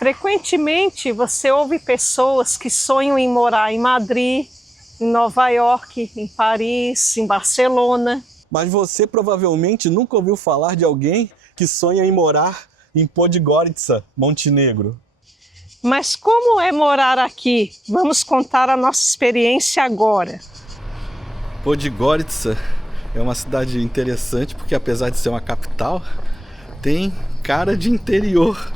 Frequentemente você ouve pessoas que sonham em morar em Madrid, em Nova York, em Paris, em Barcelona. Mas você provavelmente nunca ouviu falar de alguém que sonha em morar em Podgorica, Montenegro. Mas como é morar aqui? Vamos contar a nossa experiência agora. Podgorica é uma cidade interessante porque, apesar de ser uma capital, tem cara de interior.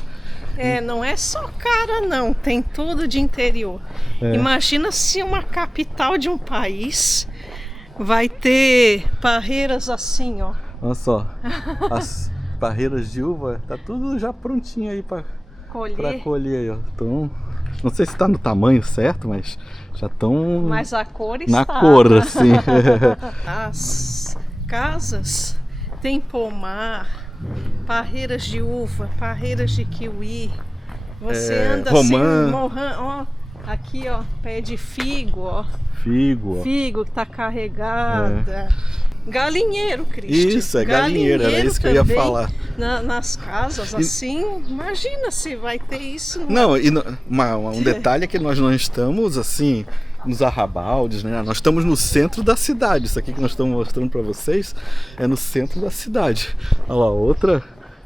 Não é só cara não, tem tudo de interior. Imagina se uma capital de um país vai ter parreiras assim, ó. Olha só, as parreiras de uva, tá tudo já prontinho aí para colher aí, ó. Então, não sei se tá no tamanho certo, mas já estão... Mas a cor está. Na cor, assim. As casas têm pomar, parreiras de uva, parreiras de kiwi. Você anda romã. assim, ó, aqui ó, pé de figo, ó. Figo. Figo que tá carregada. Galinheiro, Cristian. Isso, é galinheiro, era isso que eu ia falar. Nas casas, assim, imagina se vai ter isso. Não, e um detalhe é que nós não estamos assim nos arrabaldes, né? Nós estamos no centro da cidade. Isso aqui que nós estamos mostrando para vocês é no centro da cidade. Olha lá, outra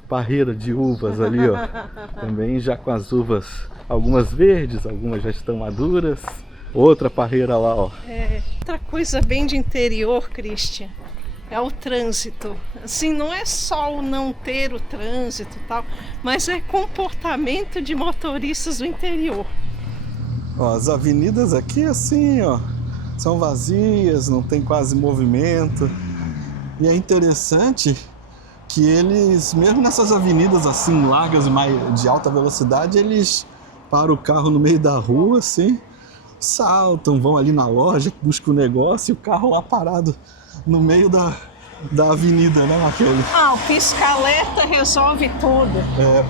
parreira de uvas ali, ó. Também já com as uvas, algumas verdes, algumas já estão maduras. Outra parreira lá, ó. Outra coisa bem de interior, Cristian, é o trânsito. Assim, não é só o não ter o trânsito e tal, mas é comportamento de motoristas do interior. Ó, as avenidas aqui, assim, ó, são vazias, não tem quase movimento. E é interessante que eles, mesmo nessas avenidas assim, largas e de alta velocidade, eles param o carro no meio da rua, assim, saltam, vão ali na loja, buscam o negócio e o carro lá parado no meio da avenida, né, Raquel? O pisca-alerta resolve tudo.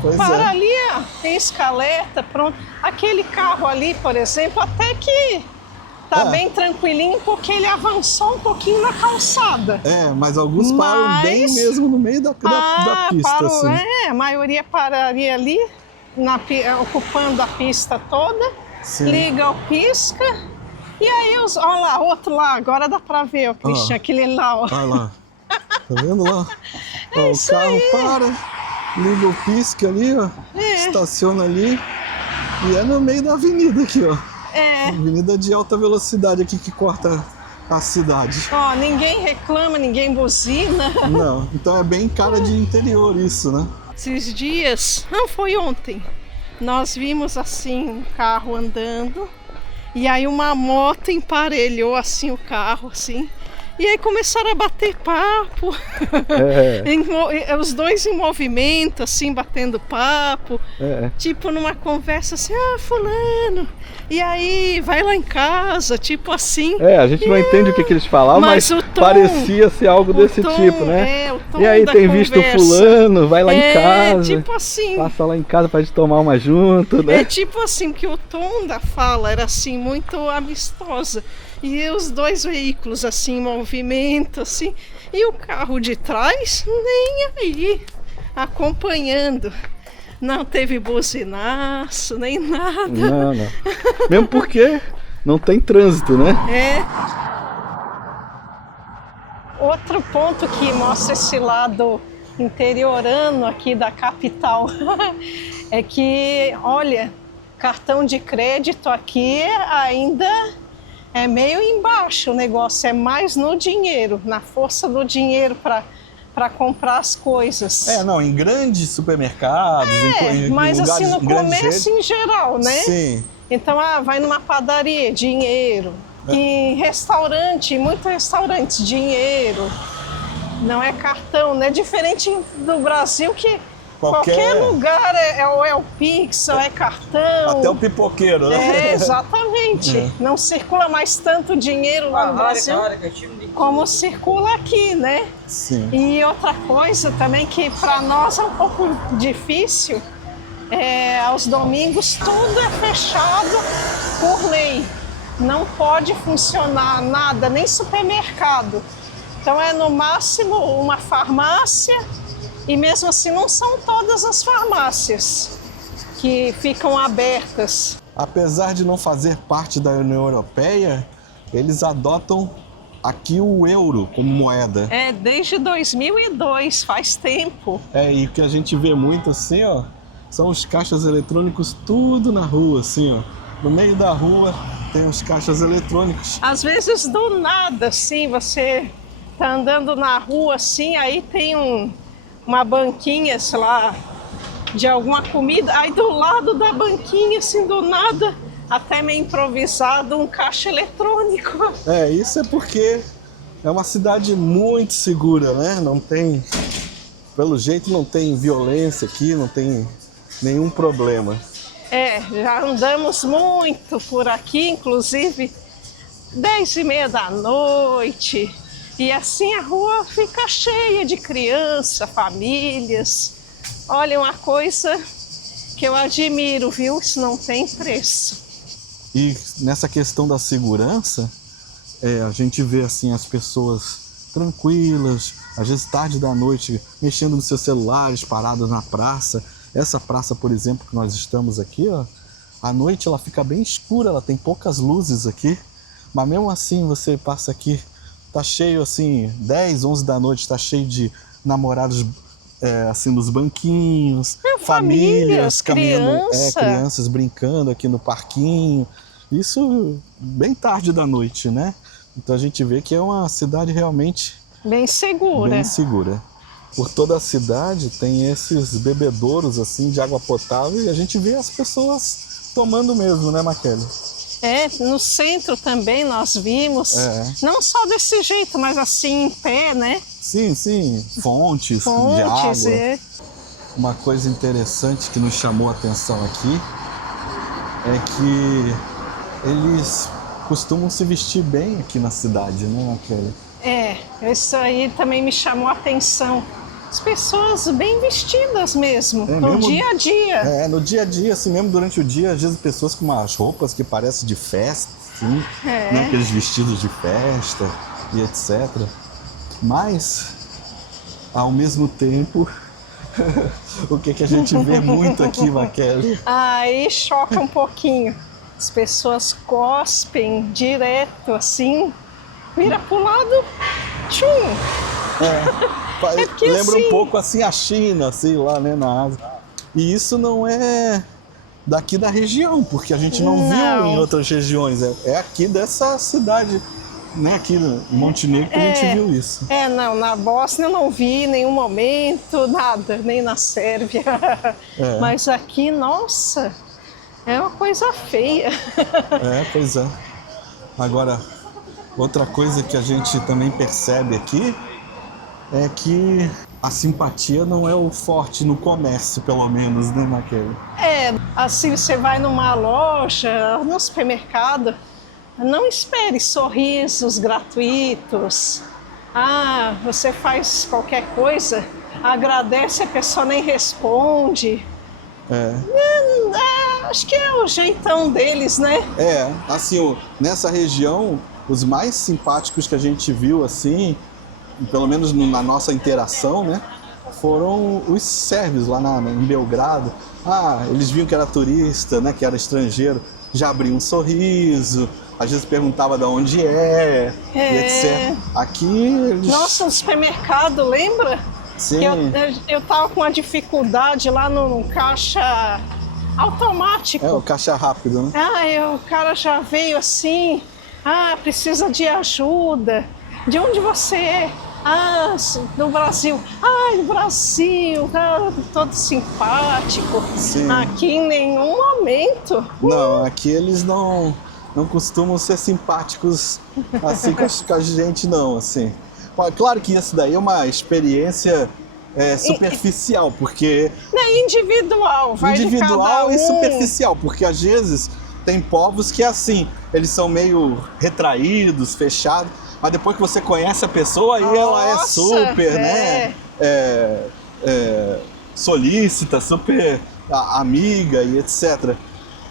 Pois Para ali, ó, pisca-alerta, pronto. Aquele carro ali, por exemplo, até que tá bem tranquilinho porque ele avançou um pouquinho na calçada. Mas alguns param bem mesmo no meio da pista. Parou, assim. A maioria pararia ali, ocupando a pista toda. Sim. Liga o pisca. E aí, olha lá, outro lá, agora dá pra ver, Cristian, aquele lá, ó. Olha lá, tá vendo lá? Ó, o carro para, liga o pisca ali, ó, estaciona ali e é no meio da avenida aqui, ó. Avenida de alta velocidade aqui que corta a cidade. Ó, ninguém reclama, ninguém buzina. Não, então é bem cara de interior isso, né? Esses dias, não foi ontem, nós vimos assim um carro andando e aí uma moto emparelhou assim o carro assim. E aí começaram a bater papo, os dois em movimento, assim, batendo papo, tipo numa conversa assim, fulano, e aí, vai lá em casa, tipo assim. A gente não entende o que eles falavam, mas parecia ser algo desse tipo, né? O tom e aí, tem conversa. Visto fulano, vai lá em casa, tipo assim, passa lá em casa pra gente tomar uma junto, né? Tipo assim, que o tom da fala era assim, muito amistosa. E os dois veículos assim em movimento, assim, e o carro de trás nem aí, acompanhando. Não teve buzinaço, nem nada. Não. Mesmo porque não tem trânsito, né? Outro ponto que mostra esse lado interiorano aqui da capital é que, olha, cartão de crédito aqui ainda é meio embaixo o negócio, é mais no dinheiro, na força do dinheiro para comprar as coisas. Em grandes supermercados, mas lugares, assim, no comércio em geral, né? Sim. Então, vai numa padaria, dinheiro. Em restaurante, muitos restaurantes, dinheiro. Não é cartão, né? Diferente do Brasil que qualquer lugar ou é o Pix, ou é cartão. Até o pipoqueiro, né? Exatamente. Não circula mais tanto dinheiro lá no Brasil como circula aqui, né? Sim. E outra coisa também que para nós é um pouco difícil, aos domingos tudo é fechado por lei. Não pode funcionar nada, nem supermercado. Então é no máximo uma farmácia. E mesmo assim não são todas as farmácias. que ficam abertas. Apesar de não fazer parte da União Europeia, eles adotam aqui o euro como moeda. É, desde 2002, faz tempo. E o que a gente vê muito assim, ó, são os caixas eletrônicos tudo na rua, assim, ó. No meio da rua tem os caixas eletrônicos. Às vezes do nada, assim, você tá andando na rua, assim, aí tem uma banquinha, sei lá, de alguma comida, aí do lado da banquinha, assim, do nada, até meio improvisado, um caixa eletrônico. Isso é porque é uma cidade muito segura, né? Não tem, pelo jeito não tem violência aqui, não tem nenhum problema. Já andamos muito por aqui, inclusive 10h30 da noite, e assim a rua fica cheia de criança, famílias. Olha, uma coisa que eu admiro, viu? Isso não tem preço. E nessa questão da segurança, a gente vê assim as pessoas tranquilas, às vezes tarde da noite, mexendo nos seus celulares, paradas na praça. Essa praça, por exemplo, que nós estamos aqui, ó, à noite ela fica bem escura, ela tem poucas luzes aqui, mas mesmo assim você passa aqui, tá cheio assim, 10, 11 da noite, tá cheio de namorados assim nos banquinhos, famílias caminhando, crianças brincando aqui no parquinho. Isso bem tarde da noite, né? Então a gente vê que é uma cidade realmente bem segura. Bem segura. Por toda a cidade tem esses bebedouros assim de água potável e a gente vê as pessoas tomando mesmo, né, Maquele? No centro também nós vimos, não só desse jeito, mas assim em pé, né? Sim, fontes de água. Uma coisa interessante que nos chamou a atenção aqui é que eles costumam se vestir bem aqui na cidade, né, Maquele? Isso aí também me chamou a atenção. As pessoas bem vestidas mesmo, no dia a dia. No dia a dia, assim, mesmo durante o dia, às vezes pessoas com umas roupas que parecem de festa, assim, né? Aqueles vestidos de festa e etc. Mas, ao mesmo tempo, o que a gente vê muito aqui, Maquele? Aí choca um pouquinho. As pessoas cospem direto, assim, vira pro lado, tchum! Lembra assim, um pouco assim a China, assim, lá, né, na Ásia. E isso não é daqui da região, porque a gente não viu em outras regiões. É aqui dessa cidade, né, aqui em Montenegro que a gente viu isso. Não, na Bósnia eu não vi em nenhum momento, nada, nem na Sérvia. Mas aqui, nossa, é uma coisa feia. Pois é. Agora, outra coisa que a gente também percebe aqui é que a simpatia não é o forte no comércio, pelo menos, né, Maquele? Assim você vai numa loja, no supermercado, não espere sorrisos gratuitos. Você faz qualquer coisa, agradece, a pessoa nem responde. Acho que é o jeitão deles, né? Assim, nessa região, os mais simpáticos que a gente viu, assim, pelo menos na nossa interação, né, foram os sérvios lá em Belgrado. Eles viam que era turista, né, que era estrangeiro, já abriam um sorriso, às vezes perguntava de onde e etc. Aqui eles... Nossa, no supermercado, lembra? Sim. Eu tava com uma dificuldade lá no caixa automático. O caixa rápido, né? O cara já veio assim, precisa de ajuda. De onde você é? No Brasil. No Brasil, todo simpático. Sim. Aqui em nenhum momento. Não, aqui eles não costumam ser simpáticos assim com a gente, não, assim. Claro que isso daí é uma experiência superficial, porque... Individual, vai de cada um. E superficial, porque às vezes tem povos que assim, eles são meio retraídos, fechados, mas depois que você conhece a pessoa, aí ela é super, né? Solícita, super amiga e etc.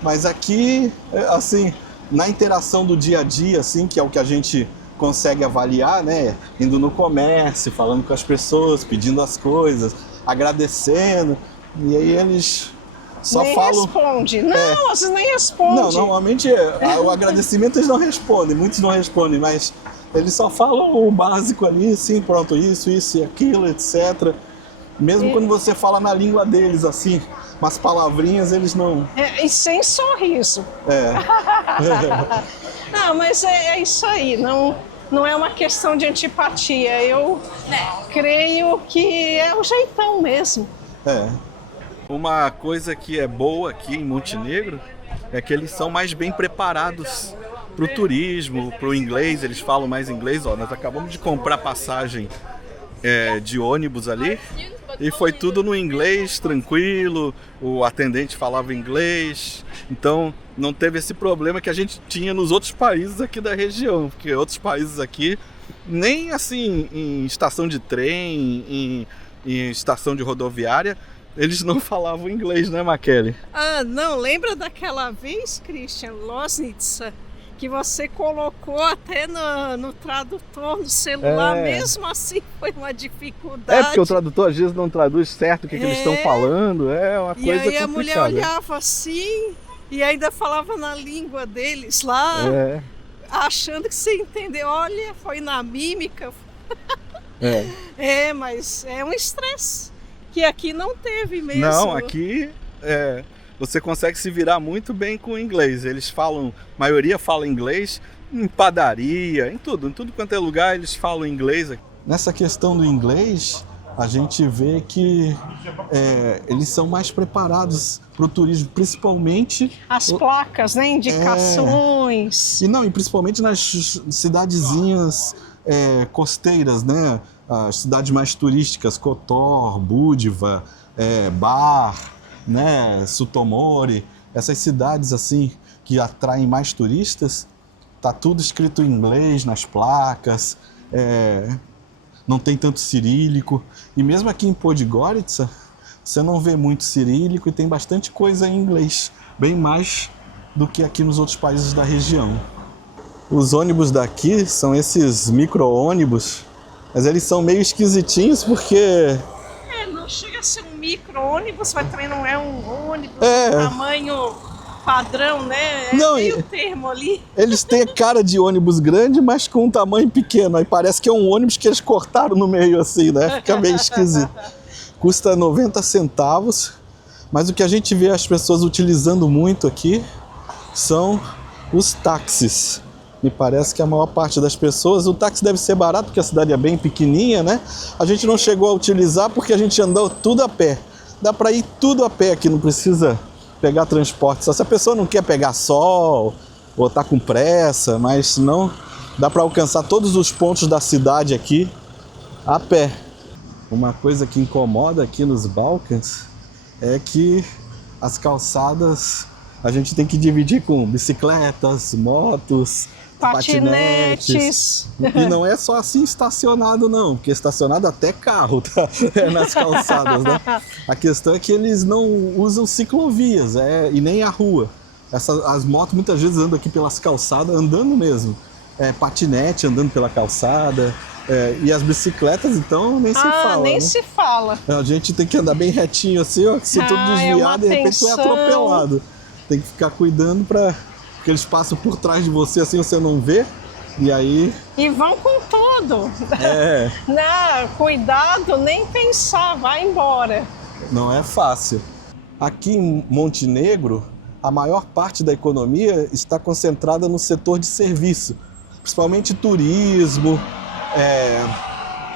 Mas aqui, assim, na interação do dia a dia, assim, que é o que a gente consegue avaliar, né? Indo no comércio, falando com as pessoas, pedindo as coisas, agradecendo, e aí eles só nem falam... responde. Não, às vezes nem responde. Não, normalmente o agradecimento eles não respondem, muitos não respondem, mas eles só falam o básico ali, sim, pronto, isso e aquilo, etc. Mesmo quando você fala na língua deles, assim, umas palavrinhas, eles não... E sem sorriso. Não, mas é isso aí, não é uma questão de antipatia. Eu creio que é o jeitão mesmo. Uma coisa que é boa aqui em Montenegro é que eles são mais bem preparados para o turismo, para o inglês, eles falam mais inglês. Ó, nós acabamos de comprar passagem de ônibus ali e foi tudo no inglês, tranquilo, o atendente falava inglês, então não teve esse problema que a gente tinha nos outros países aqui da região, porque outros países aqui, nem assim em estação de trem, em estação de rodoviária, eles não falavam inglês, né, Maquele? Ah, não, lembra daquela vez, Christian, Losnitsa, que você colocou até no tradutor, no celular, mesmo assim foi uma dificuldade. Porque o tradutor às vezes não traduz certo o que eles estão falando, é uma coisa complicada. E aí a mulher olhava assim e ainda falava na língua deles lá, achando que você entendeu. Olha, foi na mímica. Mas é um estresse que aqui não teve mesmo. Não, aqui você consegue se virar muito bem com o inglês. Eles falam, a maioria fala inglês em padaria, em tudo quanto é lugar eles falam inglês. Nessa questão do inglês, a gente vê que eles são mais preparados para o turismo, principalmente... As placas, né? Indicações. E principalmente nas cidadezinhas costeiras, né? As cidades mais turísticas, Kotor, Budva, Bar, né, Sutomori, essas cidades assim que atraem mais turistas, tá tudo escrito em inglês nas placas, não tem tanto cirílico, e mesmo aqui em Podgorica você não vê muito cirílico e tem bastante coisa em inglês, bem mais do que aqui nos outros países da região. Os ônibus daqui são esses micro-ônibus, mas eles são meio esquisitinhos porque... não chega a ser um micro-ônibus, mas também não é um ônibus de tamanho padrão, né? Meio termo ali. Eles têm cara de ônibus grande, mas com um tamanho pequeno. Aí parece que é um ônibus que eles cortaram no meio assim, né? Fica meio esquisito. Custa 90 centavos, mas o que a gente vê as pessoas utilizando muito aqui são os táxis. Me parece que a maior parte das pessoas, o táxi deve ser barato porque a cidade é bem pequenininha, né? A gente não chegou a utilizar porque a gente andou tudo a pé. Dá para ir tudo a pé aqui, não precisa pegar transporte. Só se a pessoa não quer pegar sol ou tá com pressa, mas não dá para alcançar todos os pontos da cidade aqui a pé. Uma coisa que incomoda aqui nos Balcãs é que as calçadas a gente tem que dividir com bicicletas, motos, patinetes. E não é só assim estacionado não, porque estacionado até carro tá nas calçadas, né? A questão é que eles não usam ciclovias e nem a rua. As motos muitas vezes andam aqui pelas calçadas, andando mesmo. Patinete andando pela calçada. E as bicicletas, então, nem se fala. Nem né? se fala. A gente tem que andar bem retinho assim, ó, que se tudo desviar, de repente tu é atropelado. Tem que ficar cuidando porque eles passam por trás de você, assim você não vê. E aí... E vão com tudo. Não, cuidado, nem pensar, vai embora. Não é fácil. Aqui em Montenegro, a maior parte da economia está concentrada no setor de serviço. Principalmente turismo,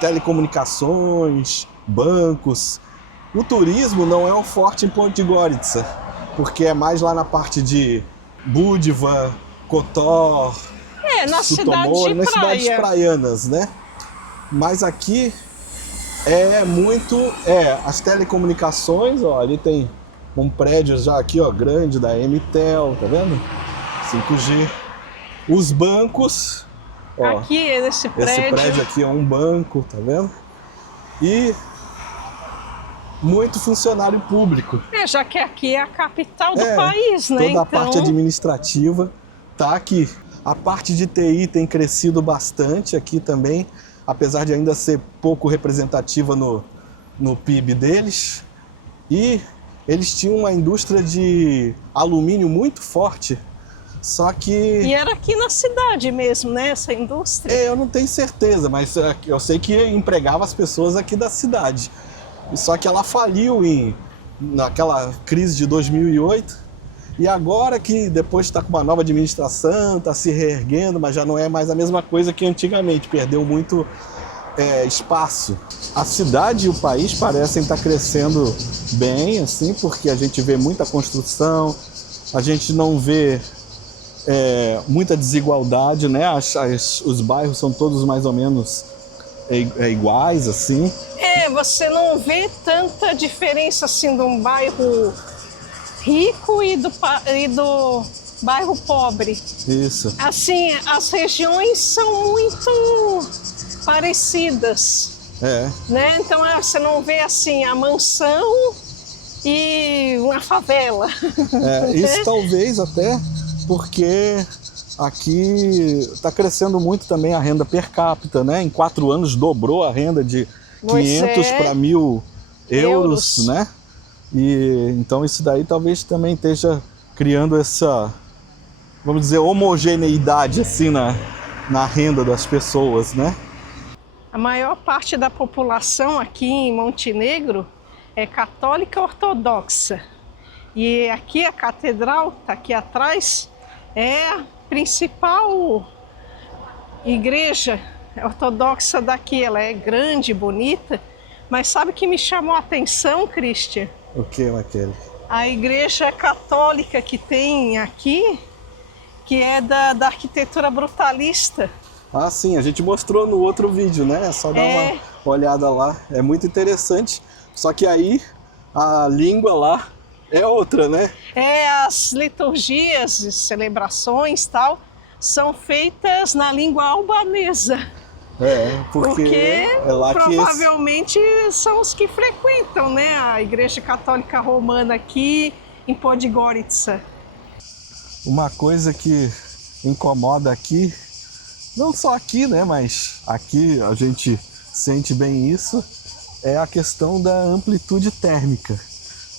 telecomunicações, bancos. O turismo não é o forte em Podgorica, porque é mais lá na parte de Budva, Kotor, Sutomori, nas cidades praianas, né? Mas aqui é muito... as telecomunicações, ó, ali tem um prédio já aqui, ó, grande da Emitel, tá vendo? 5G. Os bancos... Ó, aqui, esse prédio aqui é um banco, tá vendo? E muito funcionário público. Já que aqui é a capital do país, né? Toda a parte administrativa tá aqui. A parte de TI tem crescido bastante aqui também, apesar de ainda ser pouco representativa no PIB deles. E eles tinham uma indústria de alumínio muito forte, só que... E era aqui na cidade mesmo, né, essa indústria? Eu não tenho certeza, mas eu sei que empregava as pessoas aqui da cidade. Só que ela faliu naquela crise de 2008, e agora que depois está com uma nova administração, está se reerguendo, mas já não é mais a mesma coisa que antigamente, perdeu muito espaço. A cidade e o país parecem estar crescendo bem, assim, porque a gente vê muita construção, a gente não vê muita desigualdade, né? Os bairros são todos mais ou menos iguais, assim. Você não vê tanta diferença assim de um bairro rico e do bairro pobre. Isso. Assim, as regiões são muito parecidas, né? Então você não vê assim a mansão e uma favela. Isso talvez até porque aqui está crescendo muito também a renda per capita, né? Em 4 anos dobrou a renda de 500 para 1.000 euros, né? E então isso daí talvez também esteja criando essa, vamos dizer, homogeneidade assim na renda das pessoas, né? A maior parte da população aqui em Montenegro é católica ortodoxa. E aqui a catedral, está aqui atrás, é a principal igreja ortodoxa daqui. Ela é grande, bonita, mas sabe o que me chamou a atenção, Christian? O que, Maquele? A igreja católica que tem aqui, que é da arquitetura brutalista. Ah, sim, a gente mostrou no outro vídeo, né? É só dar uma olhada lá. É muito interessante. Só que aí a língua lá é outra, né? As liturgias, celebrações e tal, são feitas na língua albanesa. Porque é lá provavelmente são os que frequentam, né, a Igreja Católica Romana aqui em Podgorica. Uma coisa que incomoda aqui, não só aqui, né, mas aqui a gente sente bem isso, é a questão da amplitude térmica.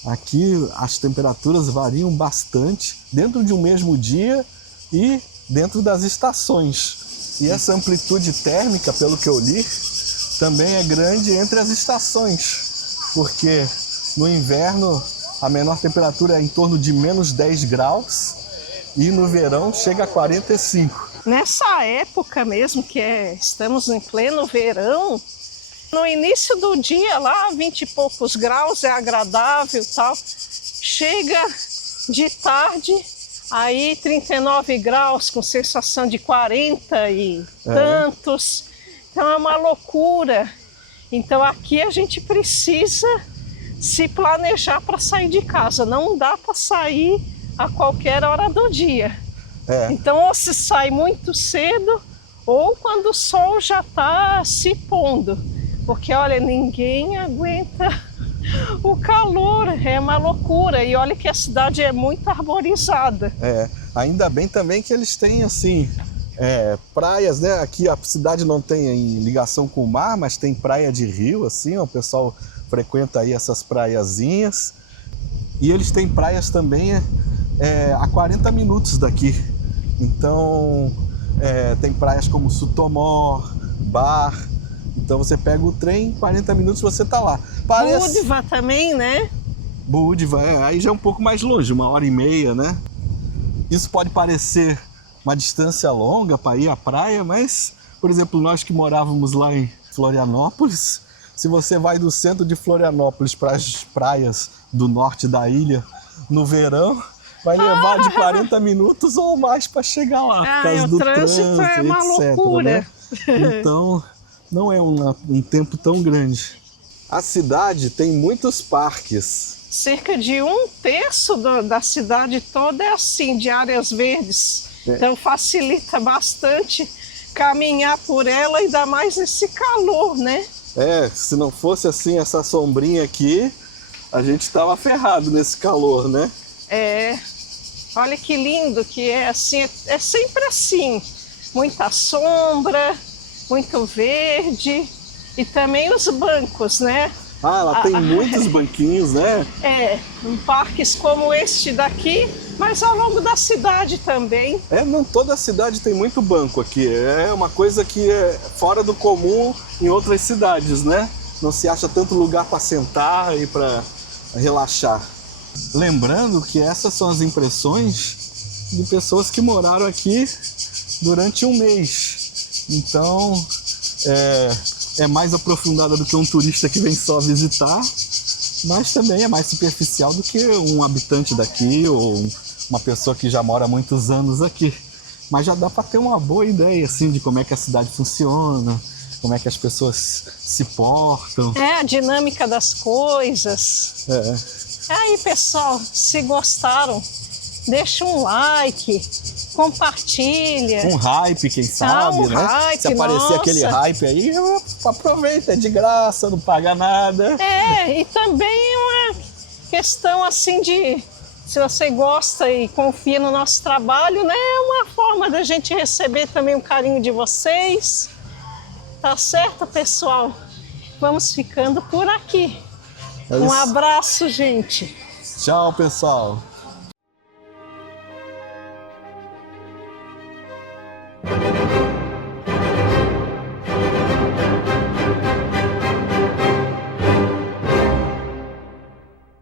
Aqui as temperaturas variam bastante dentro de um mesmo dia e dentro das estações. E essa amplitude térmica, pelo que eu li, também é grande entre as estações, porque no inverno a menor temperatura é em torno de menos 10 graus e no verão chega a 45. Nessa época mesmo, estamos em pleno verão, no início do dia lá, 20 e poucos graus, é agradável e tal. Chega de tarde, aí 39 graus com sensação de 40 e tantos. Então é uma loucura. Então aqui a gente precisa se planejar para sair de casa. Não dá para sair a qualquer hora do dia. Então ou se sai muito cedo ou quando o sol já está se pondo. Porque olha, ninguém aguenta o calor, é uma loucura. E olha que a cidade é muito arborizada. Ainda bem também que eles têm assim praias, né? Aqui a cidade não tem ligação com o mar, mas tem praia de rio, assim, o pessoal frequenta aí essas praiazinhas. E eles têm praias também a 40 minutos daqui. Então tem praias como Sutomor, Bar. Então você pega o trem, 40 minutos você tá lá. Budva também, né? Budva, aí já é um pouco mais longe, 1h30, né? Isso pode parecer uma distância longa para ir à praia, mas, por exemplo, nós que morávamos lá em Florianópolis, se você vai do centro de Florianópolis para as praias do norte da ilha no verão, vai levar de 40 minutos ou mais para chegar lá, por causa do trânsito, é uma etc, loucura. né? Então, não é um tempo tão grande. A cidade tem muitos parques. Cerca de 1/3 da cidade toda é assim, de áreas verdes. Então facilita bastante caminhar por ela, ainda mais nesse calor, né? Se não fosse assim essa sombrinha aqui, a gente estava ferrado nesse calor, né? Olha que lindo que é assim, é sempre assim. Muita sombra, muito verde e também os bancos, né? Ah, ela tem muitos banquinhos, né? É, em parques como este daqui, mas ao longo da cidade também. É, não, toda a cidade tem muito banco aqui. É uma coisa que é fora do comum em outras cidades, né? Não se acha tanto lugar para sentar e para relaxar. Lembrando que essas são as impressões de pessoas que moraram aqui durante um mês. Então, é mais aprofundada do que um turista que vem só visitar, mas também é mais superficial do que um habitante daqui ou uma pessoa que já mora há muitos anos aqui. Mas já dá para ter uma boa ideia assim, de como é que a cidade funciona, como é que as pessoas se portam. É, a dinâmica das coisas. Aí, pessoal, se gostaram, deixa um like, compartilha. Um hype, quem sabe, um né? hype, se aparecer nossa. aquele hype aí, aproveita, é de graça, não paga nada. É, e também uma questão assim de, se você gosta e confia no nosso trabalho, né? É uma forma da gente receber também o carinho de vocês. Tá certo, pessoal? Vamos ficando por aqui. Um abraço, gente. Tchau, pessoal.